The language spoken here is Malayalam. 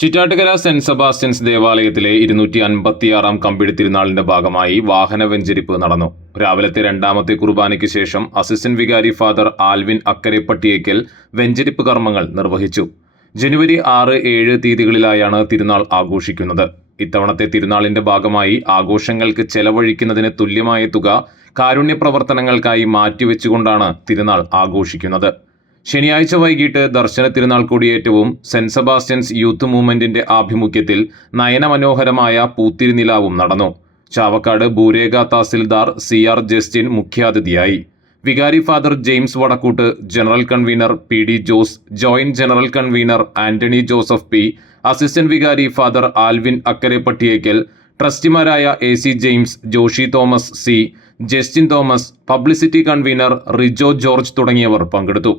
ചിറ്റാറ്റുകര സെന്റ് സെബാസ്റ്റ്യൻസ് ദേവാലയത്തിലെ 256 കമ്പിടി തിരുനാളിന്റെ ഭാഗമായി വാഹന വെഞ്ചരിപ്പ് നടന്നു. രാവിലത്തെ രണ്ടാമത്തെ കുർബാനയ്ക്ക് ശേഷം അസിസ്റ്റന്റ് വികാരി ഫാദർ ആൽവിൻ അക്കരെപ്പട്ടിയേക്കൽ വെഞ്ചരിപ്പ് കർമ്മങ്ങൾ നിർവഹിച്ചു. ജനുവരി 6, 7 തീയതികളിലായാണ് തിരുനാൾ ആഘോഷിക്കുന്നത്. ഇത്തവണത്തെ തിരുനാളിന്റെ ഭാഗമായി ആഘോഷങ്ങൾക്ക് ചെലവഴിക്കുന്നതിന് തുല്യമായ തുക കാരുണ്യ പ്രവർത്തനങ്ങൾക്കായി മാറ്റിവെച്ചുകൊണ്ടാണ് തിരുനാൾ ആഘോഷിക്കുന്നത്. ശനിയാഴ്ച വൈകിട്ട് ദർശന തിരുനാൾ കൊടിയേറ്റവും സെന്റ് സെബാസ്റ്റ്യൻസ് യൂത്ത് മൂവ്മെന്റിന്റെ ആഭിമുഖ്യത്തിൽ നയനമനോഹരമായ പൂത്തിരുനിലാവും നടന്നു. ചാവക്കാട് ഭൂരേഖ തഹസിൽദാർ CR ജസ്റ്റിൻ മുഖ്യാതിഥിയായി. വികാരി father James Vadakkoot, general convener PD Jose, joint general convener Antony Joseph P, assistant വികാരി father Alvin അക്കരെപ്പട്ടിയേക്കൽ, ട്രസ്റ്റിമാരായ AC James, Joshi Thomas C, Justin Thomas, publicity convener Rijo George തുടങ്ങിയവർ പങ്കെടുത്തു.